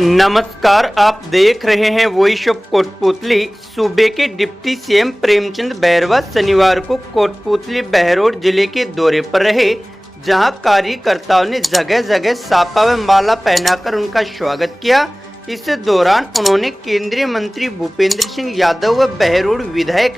नमस्कार, आप देख रहे हैं वॉइस ऑफ कोटपुतली। सूबे के डिप्टी सीएम प्रेमचंद बैरवा शनिवार को कोटपुतली बहरोड जिले के दौरे पर रहे, जहां कार्यकर्ताओं ने जगह जगह सापा व माला पहनाकर उनका स्वागत किया। इस दौरान उन्होंने केंद्रीय मंत्री भूपेंद्र सिंह यादव व बहरोड विधायक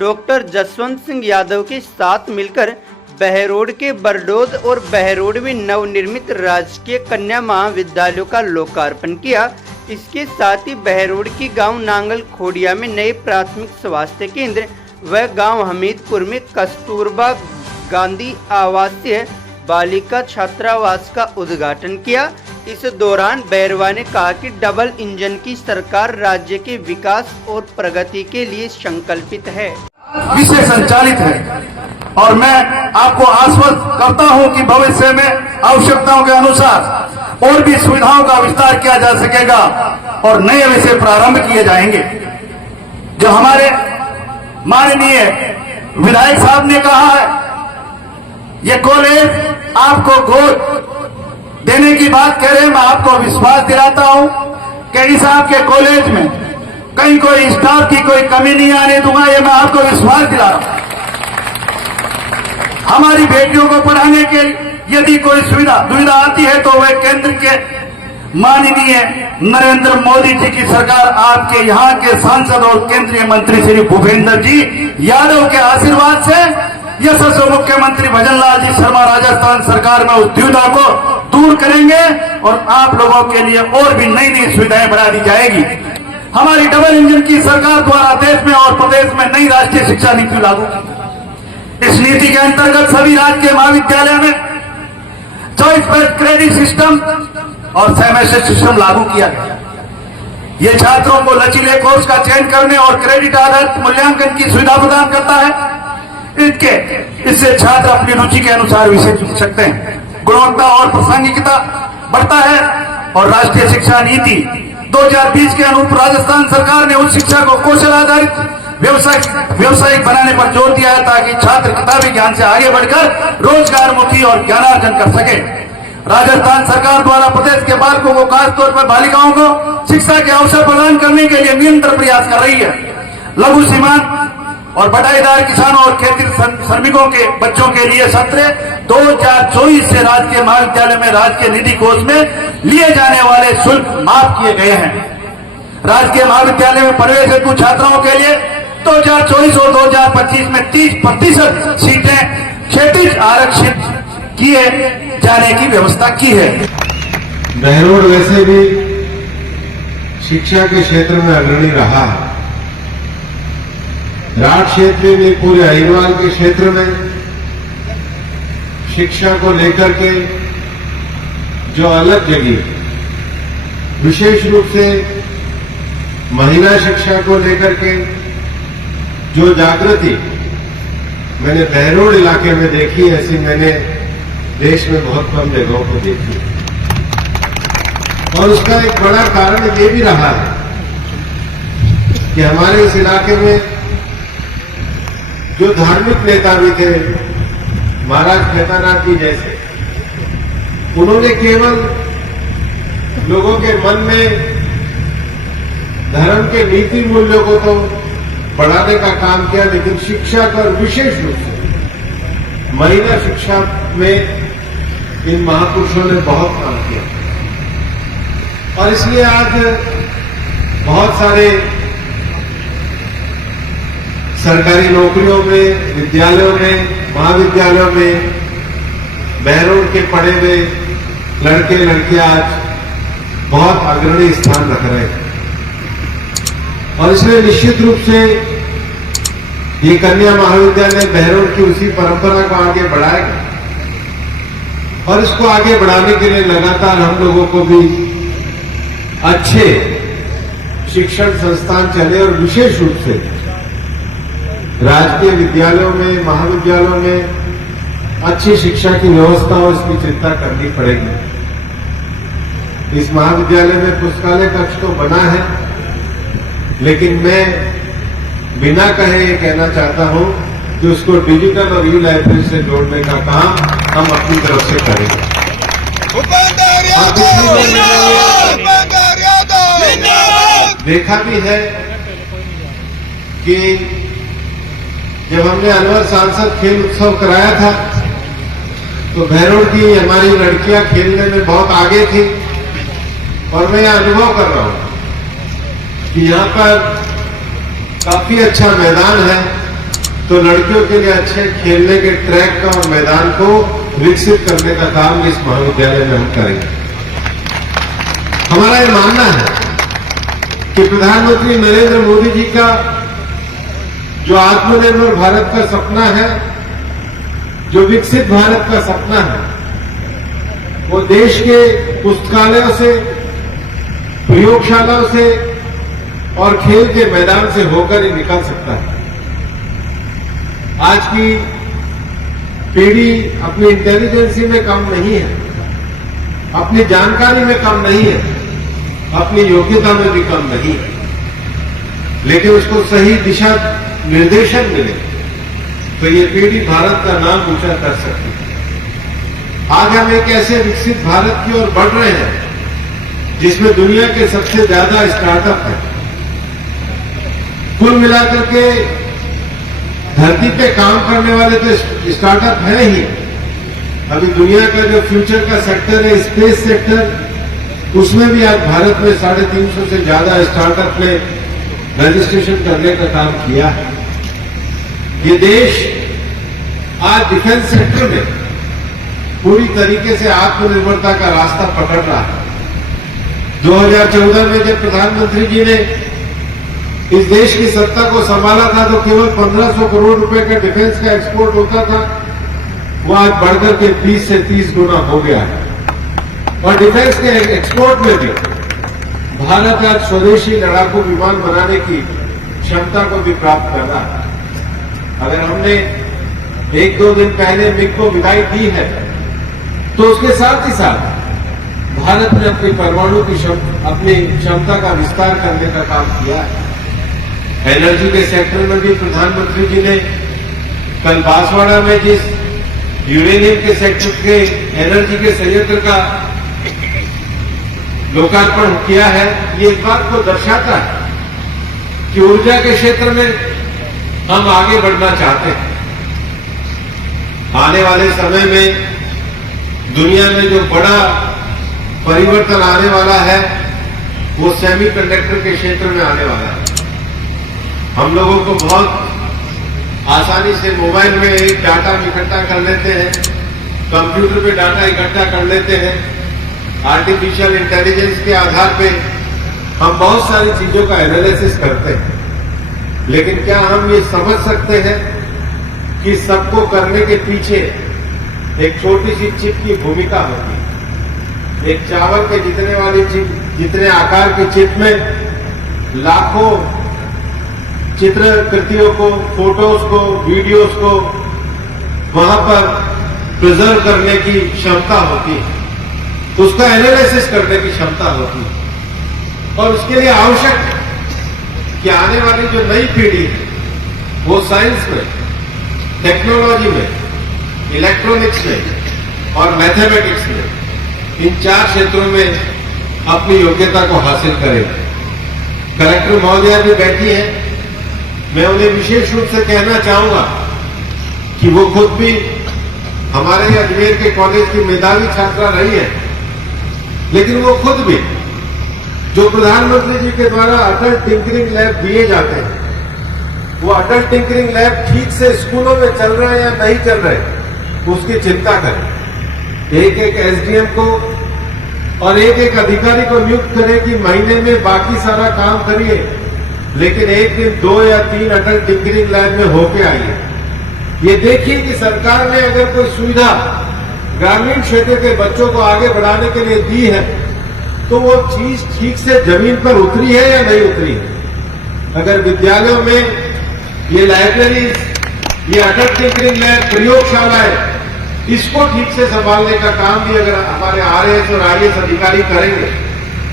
डॉक्टर जसवंत सिंह यादव के साथ मिलकर बहरोड के बरडोद और बहरोड में नवनिर्मित राजकीय कन्या महाविद्यालयों का लोकार्पण किया। इसके साथ ही बहरोड की गांव नांगल खोड़िया में नए प्राथमिक स्वास्थ्य केंद्र व गांव हमीदपुर में कस्तूरबा गांधी आवासीय बालिका छात्रावास का उद्घाटन किया। इस दौरान बैरवा ने कहा कि डबल इंजन की सरकार राज्य के विकास और प्रगति के लिए संकल्पित है, विषय संचालित है और मैं आपको आश्वस्त करता हूं कि भविष्य में आवश्यकताओं के अनुसार और भी सुविधाओं का विस्तार किया जा सकेगा और नए विषय प्रारंभ किए जाएंगे। जो हमारे माननीय विधायक साहब ने कहा है, ये कॉलेज आपको गोद देने की बात कह रहे हैं, मैं आपको विश्वास दिलाता हूं कि इस आपके कॉलेज में कहीं कोई स्टाफ की कोई कमी नहीं आने दूंगा, ये मैं आपको विश्वास दिला रहा हूं। हमारी बेटियों को पढ़ाने के यदि कोई दुविधा आती है तो वह केंद्र के माननीय नरेंद्र मोदी जी की सरकार, आपके यहाँ के सांसद और केंद्रीय मंत्री श्री भूपेंद्र जी यादव के आशीर्वाद से यशस्वी मुख्यमंत्री भजनलाल जी शर्मा राजस्थान सरकार में उस दुविधा को दूर करेंगे और आप लोगों के लिए और भी नई नई सुविधाएं बढ़ा दी जाएगी। हमारी डबल इंजन की सरकार द्वारा देश में और प्रदेश में नई राष्ट्रीय शिक्षा नीति लागू की। इस नीति के अंतर्गत सभी राजकीय महाविद्यालय में चॉइस बेस्ड क्रेडिट सिस्टम और सेमेस्टर सिस्टम लागू किया गया। ये छात्रों को लचीले कोर्स का चयन करने और क्रेडिट आधारित मूल्यांकन की सुविधा प्रदान करता है। इससे छात्र अपनी रुचि के अनुसार विषय चुन सकते हैं। गुणवत्ता और प्रासंगिकता बढ़ता है और राष्ट्रीय शिक्षा नीति 2020 के अनुरूप राजस्थान सरकार ने उच्च शिक्षा को कौशल आधारित व्यवसायिक बनाने पर जोर दिया है, ताकि छात्र किताबी ज्ञान से आगे बढ़कर रोजगारमुखी और ज्ञानार्जन कर सके। राजस्थान सरकार द्वारा प्रदेश के बालकों को, खासतौर पर बालिकाओं को शिक्षा के अवसर प्रदान करने के लिए निरंतर प्रयास कर रही है। लघु सीमांत और बटाईदार किसानों और खेती श्रमिकों के बच्चों के लिए सत्र 2024 से राजकीय महाविद्यालय में राजकीय निधि कोष में लिए जाने वाले शुल्क माफ किए गए हैं। राजकीय महाविद्यालय में प्रवेश हेतु छात्राओं के लिए 2024 और 2025 में 30% सीटें क्षैतिज आरक्षित किए जाने की व्यवस्था की है। बहरोड वैसे भी शिक्षा के क्षेत्र में अग्रणी रहा है। राठ क्षेत्र में, पूरे अहिरवाल के क्षेत्र में शिक्षा को लेकर के जो अलग जगह, विशेष रूप से महिला शिक्षा को लेकर के जो जागृति मैंने बहरोड इलाके में देखी, ऐसी मैंने देश में बहुत कम जगहों को देखी। और उसका एक बड़ा कारण ये भी रहा है कि हमारे इस इलाके में जो धार्मिक नेता भी थे, महाराज खेतानाथ जी जैसे, उन्होंने केवल लोगों के मन में धर्म के नीति मूल्यों को तो बढ़ाने का काम किया, लेकिन शिक्षा पर विशेष रूप से महिला शिक्षा में इन महापुरुषों ने बहुत काम किया। और इसलिए आज बहुत सारे सरकारी नौकरियों में, विद्यालयों में, महाविद्यालयों में बहरोड के पढ़े हुए लड़के लड़कियां आज बहुत अग्रणी स्थान रख रहे हैं। और इसलिए निश्चित रूप से ये कन्या महाविद्यालय बहरोड की उसी परंपरा को आगे बढ़ाएगा और इसको आगे बढ़ाने के लिए लगातार हम लोगों को भी अच्छे शिक्षण संस्थान चले और विशेष रूप से राजकीय विद्यालयों में, महाविद्यालयों में अच्छी शिक्षा की व्यवस्था हो, इसकी चिंता करनी पड़ेगी। इस महाविद्यालय में पुस्तकालय कक्ष तो बना है, लेकिन मैं बिना कहे ये कहना चाहता हूं कि उसको डिजिटल और ई लाइब्रेरी से जोड़ने का काम हम अपनी तरफ से करेंगे। देखा भी है कि जब हमने अलवर सांसद खेल उत्सव कराया था तो बहरोड की हमारी लड़कियां खेलने में बहुत आगे थी और मैं यह अनुभव कर रहा हूं कि यहाँ पर काफी अच्छा मैदान है, तो लड़कियों के लिए अच्छे खेलने के ट्रैक का और मैदान को विकसित करने का काम इस महाविद्यालय में हम करेंगे। हमारा ये मानना है कि प्रधानमंत्री नरेंद्र मोदी जी का जो आत्मनिर्भर भारत का सपना है, जो विकसित भारत का सपना है, वो देश के पुस्तकालयों से, प्रयोगशालाओं से और खेल के मैदान से होकर ही निकल सकता है। आज की पीढ़ी अपनी इंटेलिजेंसी में कम नहीं है, अपनी जानकारी में कम नहीं है, अपनी योग्यता में भी कम नहीं है, लेकिन उसको सही दिशा निर्देशन मिले तो ये पीढ़ी भारत का नाम ऊंचा कर सकती है। आज हम एक ऐसे विकसित भारत की ओर बढ़ रहे हैं जिसमें दुनिया के सबसे ज्यादा स्टार्टअप है। कुल मिलाकर के धरती पे काम करने वाले तो स्टार्टअप है ही। अभी दुनिया का जो फ्यूचर का सेक्टर है, स्पेस सेक्टर, उसमें भी आज भारत में 350 से ज्यादा स्टार्टअप ने रजिस्ट्रेशन करने का काम किया है। ये देश आज डिफेंस सेक्टर में पूरी तरीके से आत्मनिर्भरता का रास्ता पकड़ रहा है। 2014 में जब प्रधानमंत्री जी ने इस देश की सत्ता को संभाला था तो केवल 1500 करोड़ रुपए का डिफेंस का एक्सपोर्ट होता था, वो आज बढ़कर के 20 से 30 गुना हो गया है। और डिफेंस के एक्सपोर्ट में भी भारत आज स्वदेशी लड़ाकू विमान बनाने की क्षमता को भी प्राप्त कर रहा है। अगर हमने 1-2 दिन पहले मिग को विदाई दी है तो उसके साथ ही साथ भारत ने अपनी परमाणु की अपनी क्षमता का विस्तार करने का काम किया है। एनर्जी के सेक्टर में भी प्रधानमंत्री जी ने कल बांसवाड़ा में जिस यूरेनियम के सेक्टर के एनर्जी के संयंत्र का लोकार्पण किया है, ये इस बात को दर्शाता है कि ऊर्जा के क्षेत्र में हम आगे बढ़ना चाहते हैं। आने वाले समय में दुनिया में जो बड़ा परिवर्तन आने वाला है वो सेमीकंडक्टर के क्षेत्र में आने वाला है। हम लोगों को बहुत आसानी से मोबाइल में एक डाटा इकट्ठा कर लेते हैं, कंप्यूटर पे डाटा इकट्ठा कर लेते हैं, आर्टिफिशियल इंटेलिजेंस के आधार पे हम बहुत सारी चीजों का एनालिसिस करते हैं, लेकिन क्या हम ये समझ सकते हैं कि सबको करने के पीछे एक छोटी सी चिप की भूमिका होती है। एक चावल के जितने वाली चिप, जितने आकार की चिप में लाखों चित्र कृतियों को, फोटोज को, वीडियोज को वहां पर प्रिजर्व करने की क्षमता होती है, उसका एनालिसिस करने की क्षमता होती है। और उसके लिए आवश्यक है कि आने वाली जो नई पीढ़ी है वो साइंस में, टेक्नोलॉजी में, इलेक्ट्रॉनिक्स में और मैथमेटिक्स में, इन 4 क्षेत्रों में अपनी योग्यता को हासिल करे। कलेक्टर महोदया भी बैठी है, मैं उन्हें विशेष रूप से कहना चाहूंगा कि वो खुद भी हमारे अजमेर के कॉलेज की मेधावी छात्रा रही है, लेकिन वो खुद भी जो प्रधानमंत्री जी के द्वारा अटल टिंकरिंग लैब दिए जाते हैं, वो अटल टिंकरिंग लैब ठीक से स्कूलों में चल रहे हैं या नहीं चल रहे, उसकी चिंता करें। एक एक एसडीएम को और एक एक अधिकारी को नियुक्त करें कि महीने में बाकी सारा काम करिए, लेकिन एक दिन 2 या 3 अटल टिंकरिंग लैब में होके आइए। ये देखिए कि सरकार ने अगर कोई सुविधा ग्रामीण क्षेत्र के बच्चों को आगे बढ़ाने के लिए दी है तो वो चीज ठीक से जमीन पर उतरी है या नहीं उतरी है। अगर विद्यालयों में ये लाइब्रेरीज, ये अटल टिंकरिंग लैब, प्रयोगशालाएं, इसको ठीक से संभालने का काम भी अगर हमारे आरएएस और आईएएस अधिकारी करेंगे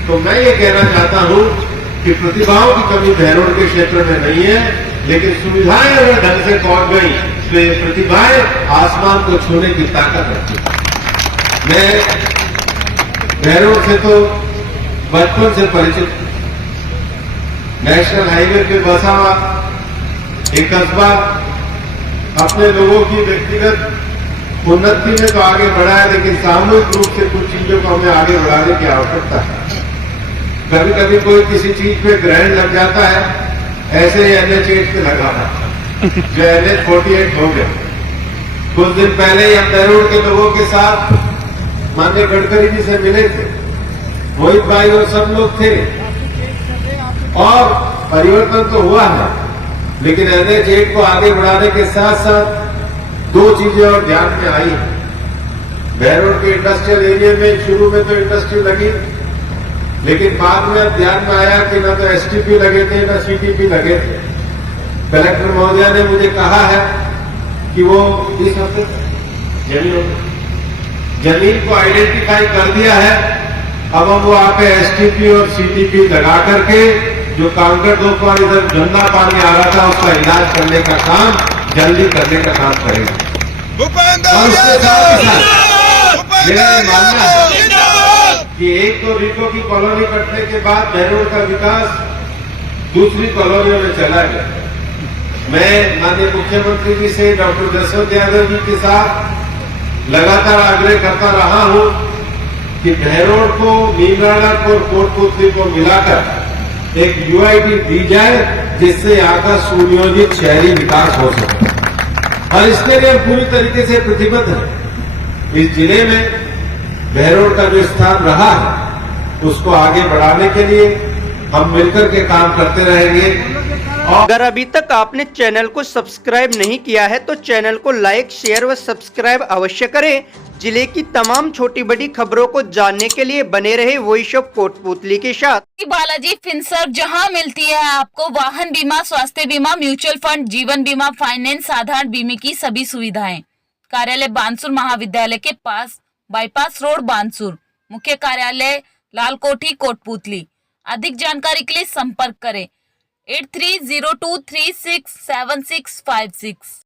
तो मैं ये कहना चाहता हूं कि प्रतिभाओं की कमी बहरोड के क्षेत्र में नहीं है, लेकिन सुविधाएं अगर ढंग से पहुंच गई तो ये प्रतिभाएं आसमान को छूने की ताकत रखती है। मैं बहरोड से तो बचपन से परिचित, नेशनल हाईवे पे बसा हुआ एक कस्बा अपने लोगों की व्यक्तिगत उन्नति में तो आगे बढ़ा है, लेकिन सामूहिक रूप से कुछ चीजों को हमें आगे बढ़ाने की आवश्यकता है। कभी कभी कोई किसी चीज पे ग्रहण लग जाता है, ऐसे ही NH8 पे लगा था, जो NH48 हो गया। कुछ दिन पहले ही हम बहरोड के लोगों के साथ माननीय गडकरी जी से मिले थे, मोहित भाई और सब लोग थे, और परिवर्तन तो हुआ है, लेकिन NH8 को आगे बढ़ाने के साथ साथ दो चीजें और ध्यान में आई है। बहरोड के इंडस्ट्रियल एरिया में शुरू में तो इंडस्ट्री लगी, लेकिन बाद में ध्यान में आया कि न तो STP लगे थे न CTP लगे थे। कलेक्टर महोदया ने मुझे कहा है कि वो इस हफ्ते जमीन को आइडेंटिफाई कर दिया है। अब हम वो आपके STP और CTP लगा करके जो कांकर दोपहर इधर गंदा पानी आ रहा था उसका इलाज करने का काम जल्दी करने का काम करेंगे। और उसके साथ ही साथ मेरा ये मानना है कि एक तो रिको की कॉलोनी कटने के बाद बहरोड का विकास दूसरी कॉलोनियों में चला गया। मैं माननीय मुख्यमंत्री जी से डॉक्टर जसवंत यादव जी के साथ लगातार आग्रह करता रहा हूं कि बहरोड को, नीमराणा को और कोटपुतली को मिलाकर एक UID दी जाए, जिससे यहाँ का सुनियोजित शहरी विकास हो सके। और इसके लिए पूरी तरीके से प्रतिबद्ध है। इस जिले में बहरोड का जो स्थान रहा है उसको आगे बढ़ाने के लिए हम मिलकर के काम करते रहेंगे। और अगर अभी तक आपने चैनल को सब्सक्राइब नहीं किया है तो चैनल को लाइक, शेयर व सब्सक्राइब अवश्य करें। जिले की तमाम छोटी बड़ी खबरों को जानने के लिए बने रहे वॉइस ऑफ कोटपुतली के साथ। बालाजी फिनसर्व, जहां मिलती है आपको वाहन बीमा, स्वास्थ्य बीमा, म्यूचुअल फंड, जीवन बीमा, फाइनेंस, साधारण बीमे की सभी सुविधाएं। कार्यालय बानसूर महाविद्यालय के पास, बाईपास रोड, बानसूर। मुख्य कार्यालय लालकोठी, कोटपुतली। अधिक जानकारी के लिए संपर्क करें 8302367656।